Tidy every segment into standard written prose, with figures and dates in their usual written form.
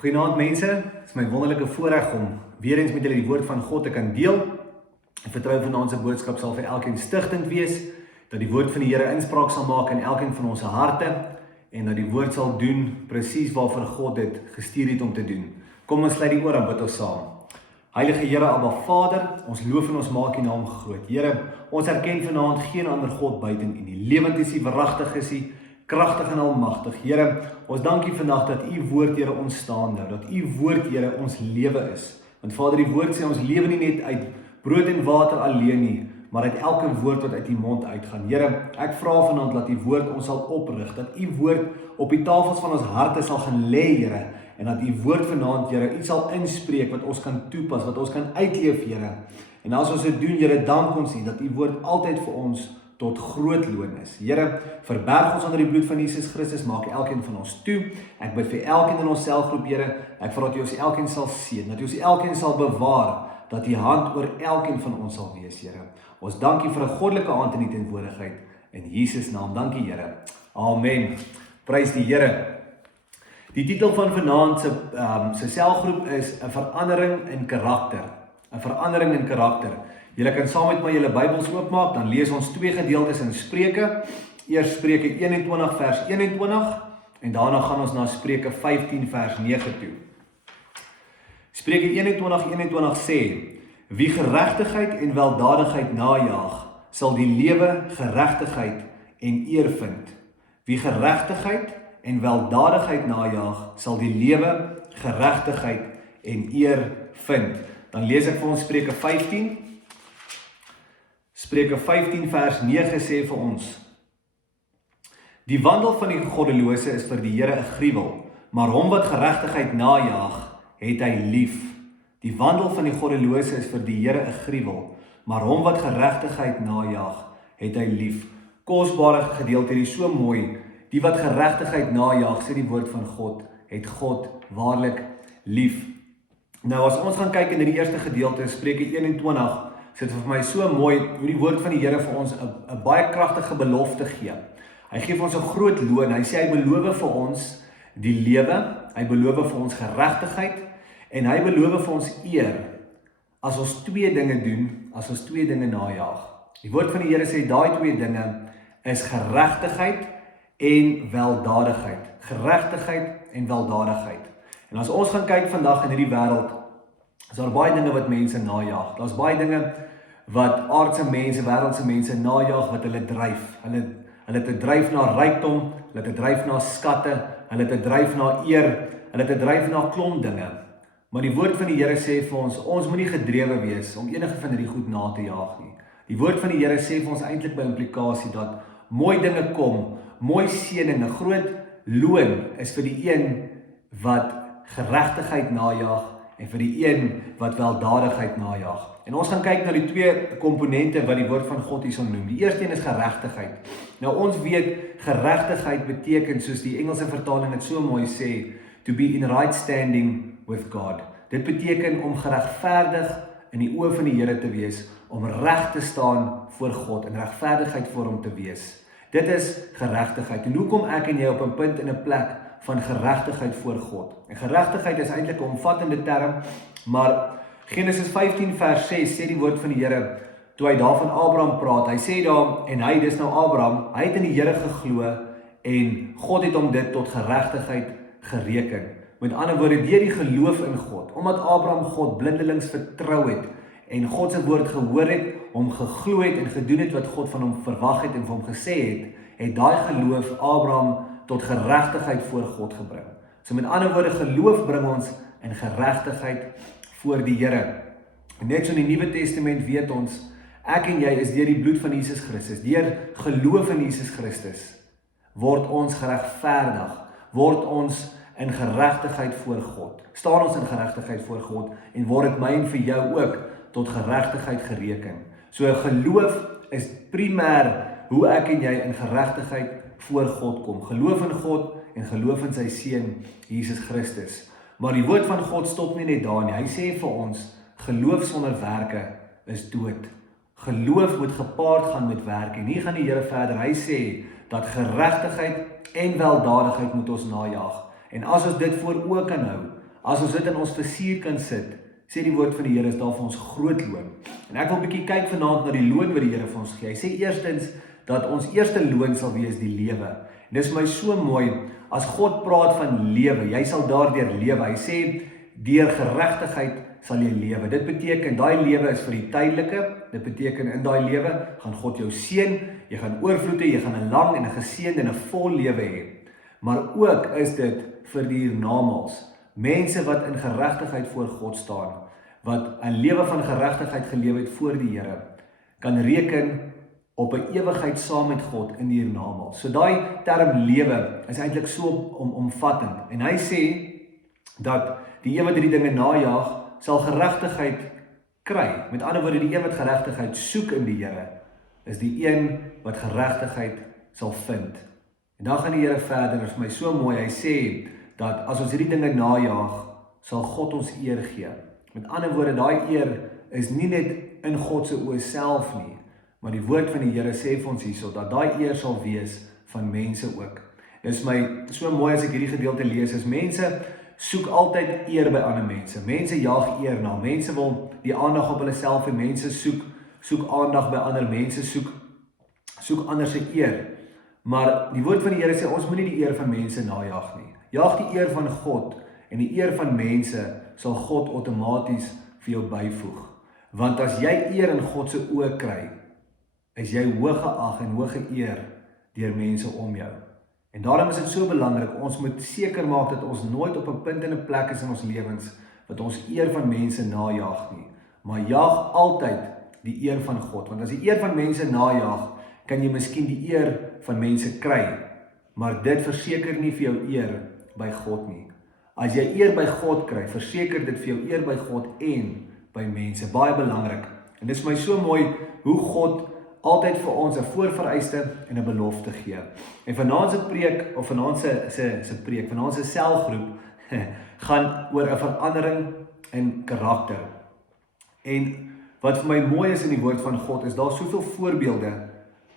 Goeienaand mense, het is my wonderlike voorreg om weer eens met julle die woord van God te kan deel. Ek vertrou vanaand se boodskap sal vir elkeen stigtend wees, dat die woord van die Here inspraak sal maak in elkeen van ons harte, en dat die woord sal doen presies waarvoor God dit gestuur het om te doen. Kom ons sluit die oor en bid ons saam. Heilige Here, Abba Vader, ons loof en ons maak U naam groot. Here, ons erken vanaand geen ander God buiten U nie. Lewend is U, waaragtig is U, kragtig en almagtig. Here, ons dank U vandag dat U woord, Here, ons staande, dat U woord, Here, ons lewe is. Want Vader, die woord sê ons lewe nie net uit brood en water alleen nie, maar uit elke woord wat uit U mond uitgaan. Here, ek vra vanaand dat U woord ons sal oprig, dat U woord op die tafels van ons harte sal gaan lê, Here, en dat U woord vanaand, Here, iets sal inspreek wat ons kan toepas, wat ons kan uitleef, Here. En as ons dit doen, Here, dank ons U dat U woord altyd vir ons tot groot loon is. Here, verberg ons onder die bloed van Jesus Christus, maak elkeen van ons toe. Ek bid vir elkeen in ons selgroep, Here, ek vra dat U ons elkeen sal seën, dat U ons elkeen sal bewaar, dat U hand oor elkeen van ons sal wees, Here. Ons dank U vir 'n goddelike aand in die teenwoordigheid, in Jesus naam, dankie Here. Amen. Prys die Here. Die titel van vanaand se selgroep is 'n verandering in karakter. 'n Verandering in karakter. Julle kan saam met my julle Bybels oopmaak, dan lees ons twee gedeeltes in Spreuke. Eers Spreuke 21 vers 21 en daarna gaan ons na Spreuke 15 vers 9 toe. Spreuke 21:21 sê: Wie geregtigheid en weldadigheid najaag, sal die lewe, geregtigheid en eer vind. Wie geregtigheid en weldadigheid najaag, sal die lewe, geregtigheid en eer vind. Dan lees ek vir ons Spreuke 15. Spreuke 15 vers 9 sê vir ons: Die wandel van die goddelose is vir die Here 'n gruwel, maar hom wat geregtigheid najaag, het hy lief. Die wandel van die goddelose is vir die Here 'n gruwel, maar hom wat geregtigheid najaag, het hy lief. Kosbare gedeelte hier, so mooi. Die wat geregtigheid najaag, sê die woord van God, het God waarlik lief. Nou as ons gaan kyk in die eerste gedeelte, Spreuke 21, sê dit vir my so mooi hoe die woord van die Here vir ons 'n baie kragtige belofte gee. Hy gee vir ons 'n groot loon. Hy sê hy beloof vir ons die lewe, hy beloof vir ons geregtigheid en hy beloof vir ons eer as ons twee dinge doen, as ons twee dinge najaag. Die woord van die Here sê daai twee dinge is geregtigheid en weldadigheid. Geregtigheid en weldadigheid. En as ons gaan kyk vandag in hierdie wêreld, is daar baie dinge wat mense najaag. Daar's baie dinge wat aardse mense, wêreldse mense najaag wat hulle dryf. Hulle het 'n dryf na rykdom, hulle het 'n dryf na skatte, hulle het 'n dryf na eer, hulle het 'n dryf na klomp dinge. Maar die woord van die Here sê vir ons moenie gedrewe wees om enige van hierdie goed na te jaag nie. Die woord van die Here sê vir ons eintlik by implikasie dat mooi dinge kom, mooi seëning, 'n groot loon is vir die een wat geregtigheid najaag en vir die een wat weldadigheid najaag. En ons gaan kyk na die twee komponente wat die woord van God hierso noem. Die eerste een is geregtigheid. Nou ons weet geregtigheid beteken, soos die Engelse vertaling dit so mooi sê, to be in right standing with God. Dit beteken om geregverdig in die oë van die Here te wees, om reg te staan voor God en regverdigheid voor hom te wees. Dit is geregtigheid. En hoe kom ek en jy op 'n punt in 'n plek van geregtigheid voor God? En geregtigheid is eintlik 'n omvattende term, maar Genesis 15 vers 6 sê die woord van die Here, toe hy daar van Abraham praat, hy sê daar, en hy, dis nou Abraham, hy het in die Here geglo, en God het hom dit tot geregtigheid gereken. Met ander woorde, deur die geloof in God, omdat Abraham God blindelings vertrou het, en God se woord gehoor het, hom geglo het en gedoen het wat God van hom verwag het en vir hom gesê het daai geloof Abraham tot geregtigheid voor God gebring. So met ander woorde, geloof bring ons in geregtigheid voor die Here. En net so in die Nuwe Testament weet ons, ek en jy is deur die bloed van Jesus Christus, deur geloof in Jesus Christus, word ons geregverdig, word ons in geregtigheid voor God. Staan ons in geregtigheid voor God en word dit my en vir jou ook tot geregtigheid gereken. So geloof is primêr hoe ek en jy in geregtigheid voor God kom. Geloof in God en geloof in sy seun Jesus Christus. Maar die woord van God stop nie net daar nie. Hy sê vir ons, geloof sonder werke is dood. Geloof moet gepaard gaan met werk. En hier gaan die Here verder. Hy sê dat geregtigheid en weldadigheid moet ons najaag. En as ons dit voor oë kan hou, As ons dit in ons plesier kan sit, sê die woord van die Here, is daar vir ons groot loon. En ek wil 'n bietjie kyk vanaand na die loon wat die Here vir ons gee. Hy sê eerstens dat ons eerste loon sal wees die lewe. En dis vir my so mooi, as God praat van lewe, jy sal daardeur lewe. Hy sê, deur geregtigheid sal jy lewe. Dit beteken, daai lewe is vir die tydelike, dit beteken in daai lewe gaan God jou seën, jy gaan oorvloed hê, jy gaan 'n lang en 'n geseënde en 'n vol lewe hê. Maar ook is dit vir die hiernamaals, mense wat in geregtigheid voor God staan, wat 'n lewe van geregtigheid geleef het voor die Here, kan reken op 'n ewigheid saam met God in die hiernamaals. So daai term lewe is eintlik so omvattend. En hy sê dat die een wat hierdie dinge najag, sal geregtigheid kry. Met ander woorde, die een wat geregtigheid soek in die Here, is die een wat geregtigheid sal vind. En dan gaan die Here verder, dit is vir my so mooi, hy sê dat as ons hierdie dinge najag, sal God ons eer gee. Met ander woorde, daai eer is nie net in God se oë self nie, maar die woord van die Here sê vir ons hierso, dat daai eer sal wees van mense ook. Dit is my so mooi as ek hierdie gedeelte lees, is mense soek altyd eer by ander mense. Mense jaag eer na. Mense wil die aandag op hulle self hê. Mense soek aandag by ander mense, soek ander se eer. Maar die woord van die Here sê, ons moet nie die eer van mense najag nie. Jaag die eer van God, en die eer van mense sal God outomaties vir jou byvoeg. Want as jy eer in God se oë kry, is jy hoog geag en hoog geëer deur mense om jou. En daarom is dit so belangrik, ons moet seker maak dat ons nooit op 'n punt en 'n plek is in ons lewens wat ons eer van mense najag nie, maar jaag altyd die eer van God. Want as die eer van mense najag, kan jy miskien die eer van mense kry, maar dit verseker nie vir jou eer by God nie. As jy eer by God kry, verseker dit vir jou eer by God en by mense. Baie belangrik. En dit is my so mooi hoe God altyd vir ons 'n voorvereiste en 'n belofte gee. En vanaand se preek, of vanaand se selgroep, gaan oor 'n verandering in karakter. En wat vir my mooi is in die woord van God, is daar soveel voorbeelde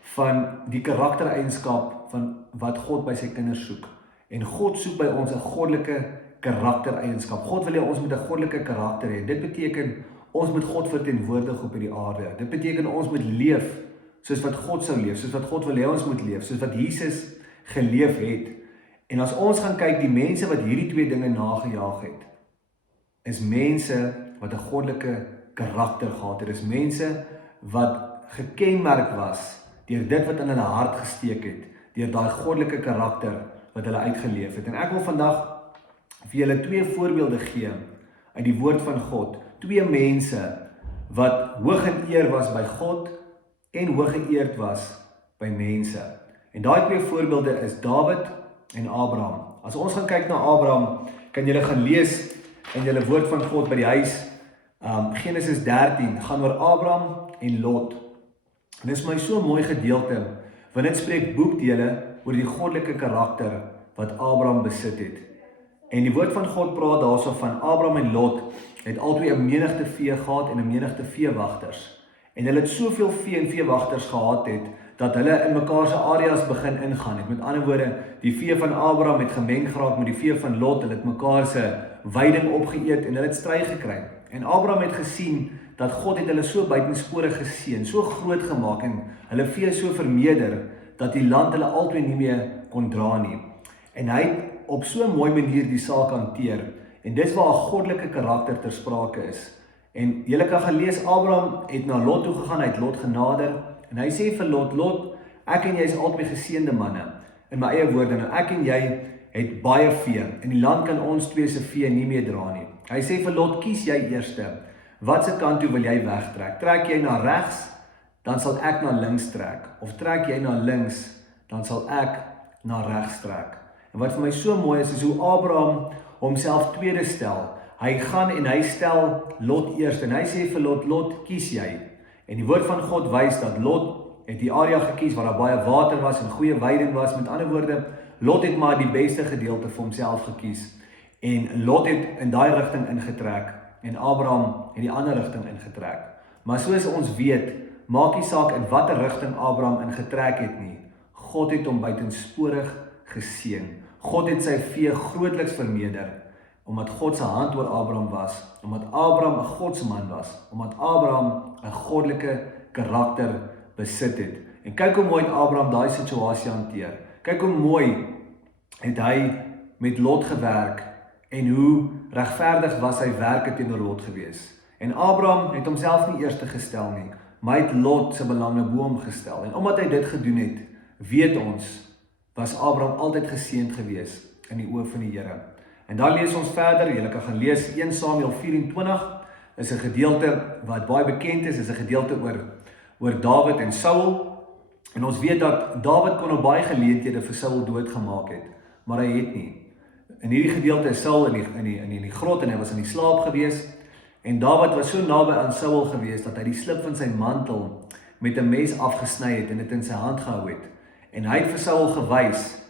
van die karaktereienskap van wat God by sy kinders soek. En God soek by ons 'n goddelike karaktereienskap. God wil hê ons moet 'n goddelike karakter hê. Dit beteken ons moet God verteenwoordig op hierdie aarde. Dit beteken ons moet leef soos wat God sou leef, soos wat God wil hê ons moet leef, soos wat Jesus geleef het. En as ons gaan kyk, die mense wat hierdie twee dinge nagejaag het, is mense wat 'n goddelike karakter gehad het. Dis mense wat gekenmerk was deur dit wat in hulle hart gesteek het, deur daai goddelike karakter wat hulle uitgeleef het. En ek wil vandag vir julle twee voorbeelde gee uit die woord van God. Twee mense wat hoog in eer was by God en hoog geëerd was by mense. En daai twee voorbeelde is Dawid en Abraham. As ons gaan kyk na Abraham, kan julle gaan lees in julle woord van God by die huis. Genesis 13 gaan oor Abraham en Lot. En dit is my so mooi gedeelte, want dit spreek boekdele oor die goddelike karakter wat Abraham besit het. En die woord van God praat daarso van Abraham en Lot het albei 'n menigte vee gehad en 'n menigte veewagters. En hulle het soveel vee en veewagters gehad het, dat hulle in mekaar se areas begin ingaan het. Met ander woorde, die vee van Abraham het gemeng geraak met die vee van Lot, hulle het mekaar se weiding opgeëet en hulle het stry gekry. En Abraham het gesien dat God het hulle so buitensporig geseën, so groot gemaak en hulle vee so vermeerder, dat die land hulle albei nie meer kon dra nie. En hy het op so 'n mooi manier die saak hanteer. En dis waar 'n goddelike karakter ter sprake is. En julle kan gaan lees, Abraham het na Lot toe gegaan, hy het Lot genader, en hy sê vir Lot, Lot, ek en jy is albei geseënde manne. In my eie woorde, nou ek en jy het baie vee, en die land kan ons twee se vee nie meer dra nie. Hy sê vir Lot, kies jy eerste, wat se kant toe wil jy wegtrek? Trek jy na regs, dan sal ek na links trek, of trek jy na links, dan sal ek na regs trek. En wat vir my so mooi is hoe Abraham homself tweede stel. Hy gaan en hy stel Lot eerst, en hy sê vir Lot, Lot, kies jy. En die woord van God wys dat Lot het die area gekies waar daar baie water was en goeie weiding was. Met ander woorde, Lot het maar die beste gedeelte vir homself gekies. En Lot het in daai rigting ingetrek, en Abraham het die ander rigting ingetrek. Maar soos ons weet, maak nie saak in watter rigting Abraham ingetrek het nie. God het hom buitensporig geseën. God het sy vee grootliks vermeerder. omdat God se hand oor Abraham was, omdat Abraham 'n godsman was, omdat Abraham 'n goddelike karakter besit het. En kyk hoe mooi het Abraham daai situasie hanteer. Kyk hoe mooi het hy met Lot gewerk en hoe regverdig was sy werke teenoor Lot gewees. En Abraham het homself nie eerste gestel nie, maar hy het Lot se belange bo hom gestel. En omdat hy dit gedoen het, weet ons, was Abraham altyd geseënd gewees in die oë van die Here. En dan lees ons verder, julle kan gaan lees 1 Samuel 24, is 'n gedeelte wat baie bekend is 'n gedeelte oor Dawid en Saul. En ons weet dat Dawid kon op baie geleenthede vir Saul doodgemaak het, maar hy het nie. In hierdie gedeelte is Saul in die grot en hy was in die slaap gewees. En Dawid was so naby aan Saul gewees dat hy die slip van sy mantel met 'n mes afgesny het en dit in sy hand gehou het. En hy het vir Saul gewys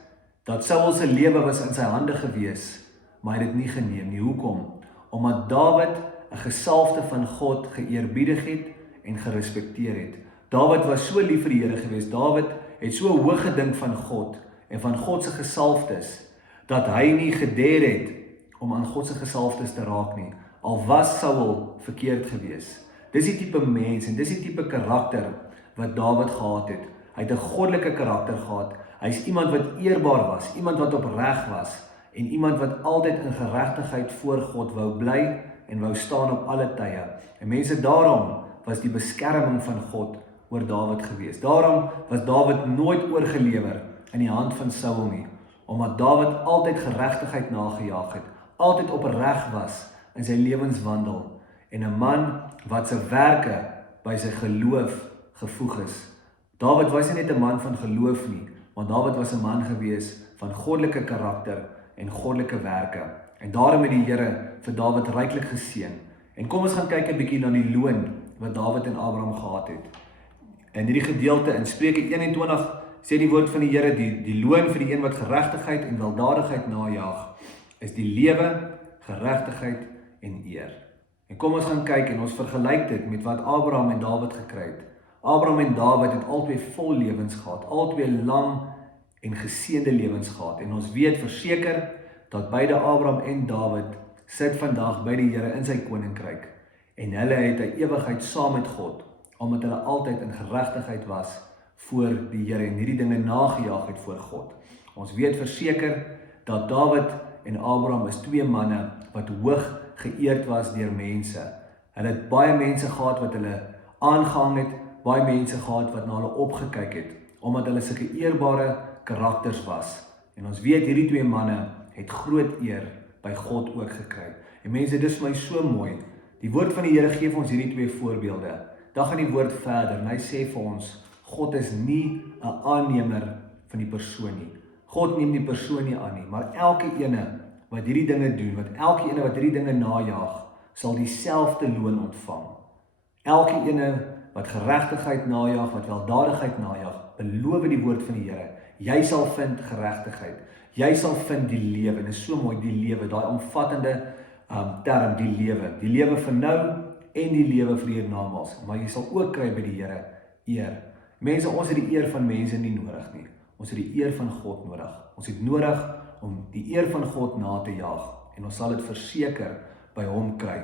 dat Saul se lewe was in sy hande gewees, maar hy het dit nie geneem nie. Hoekom? Omdat Dawid 'n gesalfde van God geëerbiedig het en gerespekteer het. Dawid was so lief vir die Here gewees. Dawid het so hoog gedink van God en van God se gesalfdes, dat hy nie gedeer het om aan God se gesalfdes te raak nie, al was Saul verkeerd gewees. Dis die tipe mens en dis die tipe karakter wat Dawid gehad het. Hy het 'n goddelike karakter gehad. Hy's iemand wat eerbaar was, iemand wat opreg was en iemand wat altyd in geregtigheid voor God wou bly en wou staan op alle tye. En mense, daarom was die beskerming van God oor Dawid gewees. Daarom was Dawid nooit oorgelewer in die hand van Saul nie, omdat Dawid altyd geregtigheid nagejaag het, altyd opreg was in sy lewenswandel en 'n man wat sy werke by sy geloof gevoeg is. Dawid was nie net 'n man van geloof nie, maar Dawid was 'n man gewees van goddelike karakter en goddelike werke. En daarom het die Here vir Dawid ryklik geseën. En kom ons gaan kyk 'n bietjie na die loon wat Dawid en Abraham gehad het. In hierdie gedeelte in Spreuke 21 sê die woord van die Here, die loon vir die een wat geregtigheid en weldadigheid najag, is die lewe, geregtigheid en eer. En kom ons gaan kyk en ons vergelyk dit met wat Abraham en Dawid gekry het. Abraham en Dawid het albei vol lewens gehad, albei lang en geseënde lewens gehad. En ons weet verseker dat beide Abraham en Dawid sit vandag by die Here in sy koninkryk. En hulle het 'n ewigheid saam met God, omdat hulle altyd in geregtigheid was voor die Here en hierdie dinge nagejaag het voor God. Ons weet verseker dat Dawid en Abraham is twee manne wat hoog geëerd was deur mense. Hulle het baie mense gehad wat hulle aangehang het, baie mense gehad wat na hulle opgekyk het, omdat hulle sulke eerbare karakters was. En ons weet hierdie twee manne het groot eer by God ook gekry. En mense, dis vir my so mooi. Die woord van die Here gee vir ons hierdie twee voorbeelde. Dan gaan die woord verder en hy sê vir ons, God is nie 'n aannemer van die persoon nie. God neem die persoon nie aan nie, maar elke ene wat hierdie dinge doen, elke ene wat hierdie dinge najaag, sal dieselfde loon ontvang. Elke ene wat geregtigheid najaag, wat weldadigheid najaag, beloof die woord van die Here, jy sal vind geregtigheid. Jy sal vind die lewe. En dit is so mooi, die lewe, daai omvattende term, die lewe. Die lewe vir nou en die lewe vir hiernamaals. Maar jy sal ook kry by die Here eer. Mense, ons het die eer van mense nie nodig nie. Ons het die eer van God nodig. Ons het nodig om die eer van God na te jaag. En ons sal dit verseker by hom kry.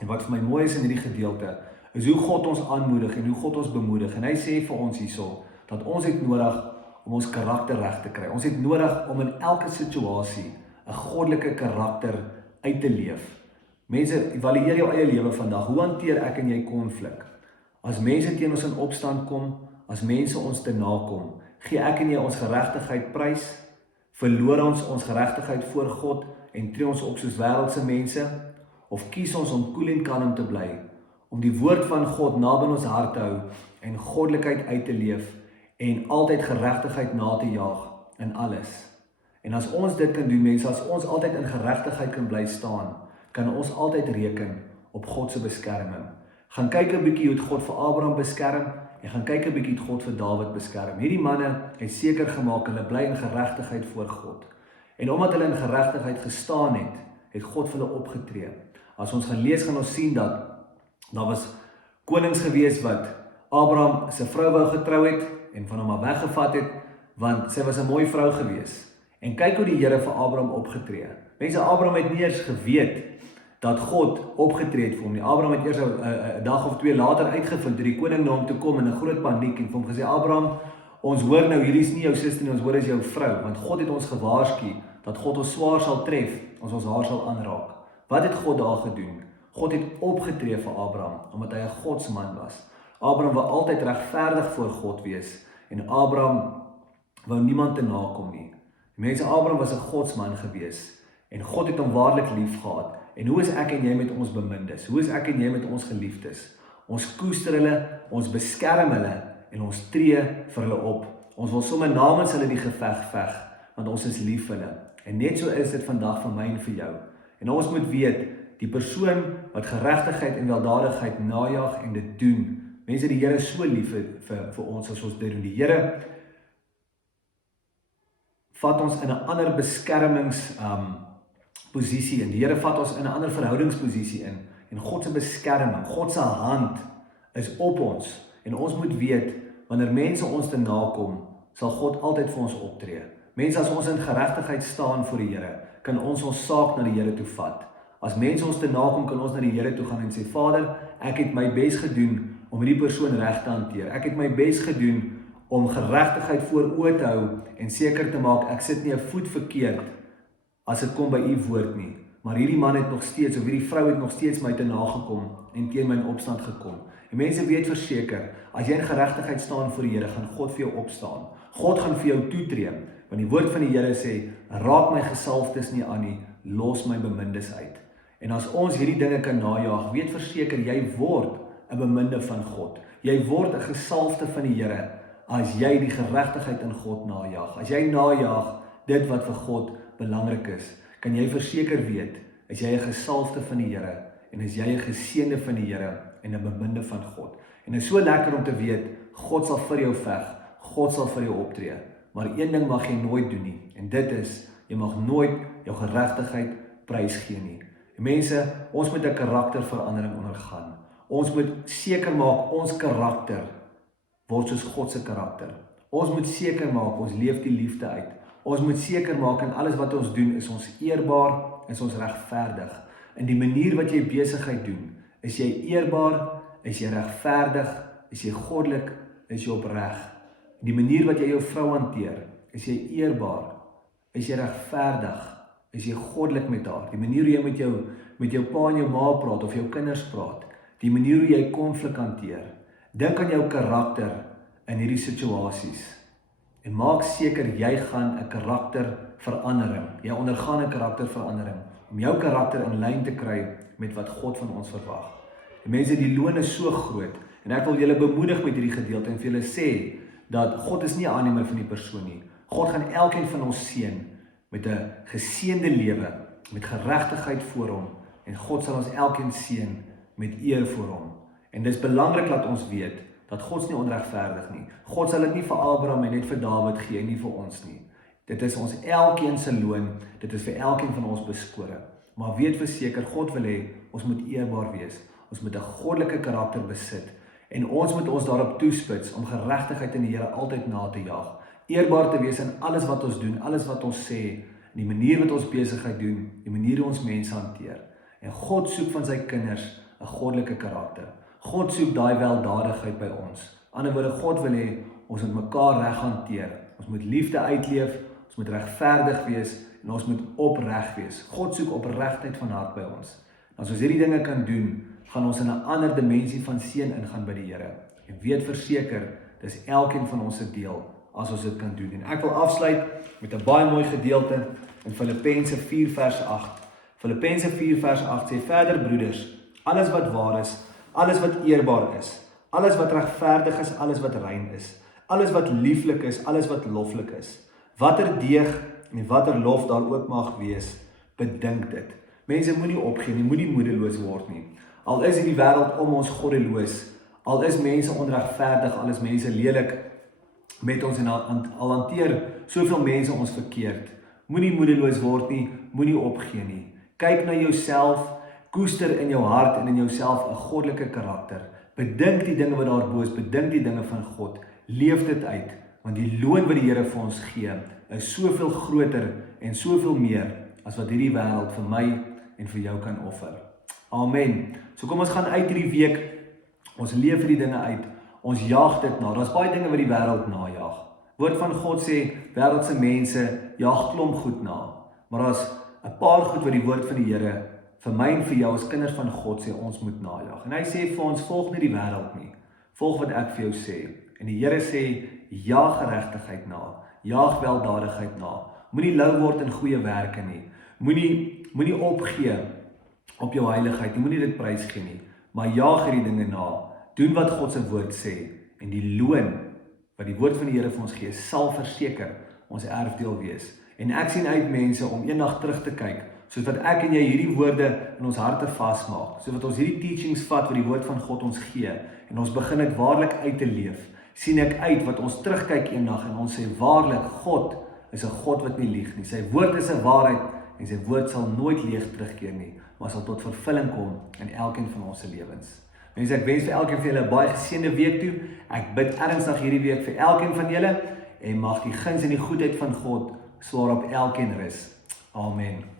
En wat vir my mooi is in hierdie gedeelte, is hoe God ons aanmoedig en hoe God ons bemoedig. En hy sê vir ons hierso, dat ons het nodig om ons karakter reg te kry. Ons het nodig om in elke situasie 'n goddelike karakter uit te leef. Mense, evalueer jou eie lewe vandag. Hoe hanteer ek en jy konflik? As mense teen ons in opstand kom, as mense ons te nakom, gee ek en jy ons geregtigheid prys? Verloor ons geregtigheid voor God en tree ons op soos wêreldse mense? Of kies ons om koel en kalm te bly, om die woord van God naby in ons hart te hou en goddelikheid uit te leef en altyd geregtigheid na te jaag in alles? En as ons dit kan doen, mense, as ons altyd in geregtigheid kan bly staan, kan ons altyd reken op God se beskerming. Gaan kyk 'n bietjie hoe het God vir Abraham beskerm en gaan kyk 'n bietjie hoe het God vir Dawid beskerm. Hierdie manne het seker gemaak hulle bly in geregtigheid voor God. En omdat hulle in geregtigheid gestaan het, het God vir hulle opgetree. As ons gaan lees, gaan ons sien dat daar was konings gewees wat Abraham sy vrou wou getrou het en van hom af weggevat het, want sy was 'n mooi vrou gewees. En kyk hoe die Here vir Abraham opgetree. Mense, Abraham het nie eers geweet dat God opgetree het vir hom nie. Abraham het eers 'n dag of 2 later uitgevind toe die koning na hom toe kom in 'n groot paniek en vir hom gesê, Abraham, ons hoor nou, hierdie is nie jou suster nie, ons hoor is jou vrou, want God het ons gewaarsku dat God ons swaar sal tref as ons haar sal aanraak. Wat het God daar gedoen? God het opgetree vir Abraham, omdat hy 'n godsman was. Abraham wou altyd regverdig voor God wees, en Abraham wou niemand te nakom nie. Mense, Abraham was 'n godsman gewees, en God het hom waarlik lief gehad. En hoe is ek en jy met ons bemindes? Hoe is ek en jy met ons geliefdes? Ons koester hulle, ons beskerm hulle, en ons tree vir hulle op. Ons wil sommer namens hulle die geveg veg, want ons is lief vir hulle. En net so is dit vandag vir my en vir jou. En ons moet weet, die persoon wat geregtigheid en weldadigheid najag en dit doen, mense, die Here is so lief vir ons as ons dit doen. Die Here vat ons in 'n ander beskermingsposisie in. Die Here vat ons in 'n ander verhoudingsposisie in. En God se beskerming, God se hand is op ons. En ons moet weet, wanneer mense ons te nakom, sal God altyd vir ons optree. Mense, as ons in geregtigheid staan voor die Here, kan ons saak na die Here toe vat. As mense ons te nakom, kan ons na die Here toe gaan en sê, Vader, ek het my bes gedoen om hierdie persoon reg te hanteer. Ek het my bes gedoen om geregtigheid voor oë te hou en seker te maak, ek sit nie 'n voet verkeerd as dit kom by u woord nie. Maar hierdie man het nog steeds, of hierdie vrou het nog steeds my te nagekom en teen my in opstand gekom. En mense, weet verseker, as jy in geregtigheid staan voor die Here, gaan God vir jou opstaan. God gaan vir jou toetree, want die woord van die Here sê, raak my gesalfdes nie aan nie, los my bemindes uit. En as ons hierdie dinge kan najag, weet verseker, jy word 'n beminde van God. Jy word 'n gesalfde van die Here, as jy die geregtigheid in God najag. As jy najag dit wat vir God belangrik is, kan jy verseker weet, is jy 'n gesalfde van die Here, en is jy 'n geseënde van die Here, en 'n beminde van God. En dit is so lekker om te weet, God sal vir jou veg, God sal vir jou optree. Maar een ding mag jy nooit doen nie, en dit is, jy mag nooit jou geregtigheid prysgee nie. En mense, ons moet 'n karakterverandering ondergaan. Ons moet seker maak, ons karakter word soos God se karakter. Ons moet seker maak, ons leef die liefde uit. Ons moet seker maak, in alles wat ons doen, is ons eerbaar, is ons regverdig. In die manier wat jy besigheid doen, is jy eerbaar, is jy regverdig, is jy goddelik, is jy opreg. In die manier wat jy jou vrou hanteer, is jy eerbaar, is jy regverdig, is jy goddelik met haar. Die manier hoe jy met jou pa en jou ma praat, of jou kinders praat, die manier hoe jy konflik hanteer. Dink aan jou karakter in hierdie situasies. En maak seker, jy gaan 'n karakterverandering. Jy ondergaan 'n karakterverandering, om jou karakter in lyn te kry met wat God van ons verwag. En mense, die loon is so groot, en ek wil julle bemoedig met hierdie gedeelte, en vir julle sê, dat God is nie 'n aannemer van die persoon nie. God gaan elkeen van ons seën, met 'n geseënde lewe, met geregtigheid voor hom, en God sal ons elkeen seën, met eer voor hom. En dis belangrik dat ons weet, dat God is nie onregverdig nie. God sal dit nie vir Abraham en net vir Dawid gee, nie vir ons nie. Dit is ons elkeen se loon, dit is vir elkeen van ons beskore. Maar weet verseker, God wil hê, ons moet eerbaar wees, ons moet 'n goddelike karakter besit, en ons moet ons daarop toespits, om geregtigheid in die Here altyd na te jaag. Eerbaar te wees in alles wat ons doen, alles wat ons sê, die manier wat ons besigheid doen, die manier hoe ons mense hanteer. En God soek van sy kinders 'n goddelike karakter. God soek daai weldadigheid by ons. Aan die ander woorde, God wil hê, ons moet mekaar reg hanteer. Ons moet liefde uitleef, ons moet regverdig wees, en ons moet opreg wees. God soek opregtheid van hart by ons. En as ons hierdie dinge kan doen, gaan ons in 'n ander dimensie van seën ingaan by die Here. En weet verseker, dis elkeen van ons se deel, as ons dit kan doen. En ek wil afsluit met 'n baie mooi gedeelte in Filippense 4 vers 8. Filippense 4 vers 8 sê verder, broeders, alles wat waar is, alles wat eerbaar is, alles wat regverdig is, alles wat rein is, alles wat lieflik is, alles wat loflik is, watter deeg en watter lof daar ook mag wees, bedink dit. Mense, moenie opgee nie, moenie moedeloos word nie. Al is die wêreld om ons goddeloos, al is mense onregverdig, al is mense lelik met ons, en al hanteer soveel mense ons verkeerd. Moenie moedeloos word nie, moenie opgee nie. Kyk na jouself, koester in jou hart en in jouself 'n goddelike karakter. Bedink die dinge wat daar bo is, bedink die dinge van God. Leef dit uit, want die loon wat die Here vir ons gee, is soveel groter en soveel meer as wat hierdie wêreld vir my en vir jou kan offer. Amen. So kom ons gaan uit hierdie week, ons leef hierdie dinge uit, ons jaag dit na. Daar's baie dinge wat die wêreld najag. Woord van God sê, wêreldse mense jaag klomp goed na. Maar daar's 'n paar goed wat die woord van die Here vir my en vir jou as kinders van God sê ons moet najag. En hy sê vir ons, volg nie die wêreld nie. Volg wat ek vir jou sê. En die Here sê, jaag geregtigheid na. Jaag weldadigheid na. Moenie lou word in goeie werke nie. Moenie opgee op jou heiligheid. Jy moenie dit prys gee nie. Maar jaag hierdie dinge na. Doen wat God se woord sê. En die loon wat die woord van die Here vir ons gee, sal verseker ons erfdeel wees. En ek sien uit mense om eendag terug te kyk, soos wat ek en jy hierdie woorde in ons harte vasmaak, soos wat ons hierdie teachings vat wat die woord van God ons gee, en ons begin dit waarlik uit te leef, sien ek uit wat ons terugkyk eendag en ons sê waarlik, God is 'n God wat nie lieg nie. Sy woord is 'n waarheid en sy woord sal nooit leeg terugkeer nie, maar sal tot vervulling kom in elkeen van ons se lewens. Mense, ek wens vir elkeen van julle 'n baie geseënde week toe. Ek bid ernstig hierdie week vir elkeen van julle en mag die guns en die goedheid van God swaar op elkeen rus. Amen.